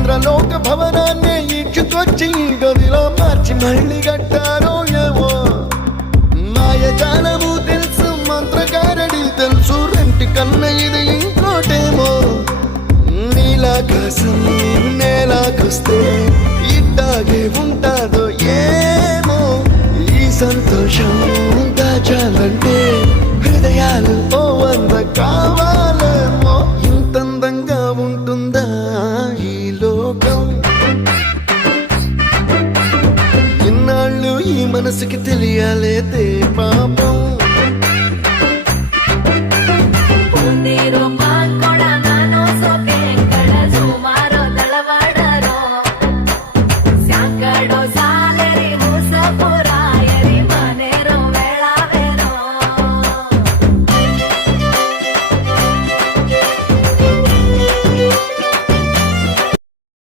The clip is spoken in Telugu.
ఇంద్రలోక భవనాన్ని ఈడ్చుకొచ్చి గదిలో మార్చి మళ్ళీ కట్టారో ఏమో మాయజాలము తెలుసు మంత్రగారడి తెలుసు రెంటి కన్న ఇది ఇంకోటేమో నీలాకాశం నేలాకొస్తే ఇట్టాగే ఉంటాదో ఏమో ఈ సంతోషం దాచాలంటే హృదయాలు ఓ వంద కావాలేమో ఇంతందంగా ఉంటుందా ఈ లోకం ఇన్నాళ్ళు ఈ మనసుకి తెలియాలేదే పాపం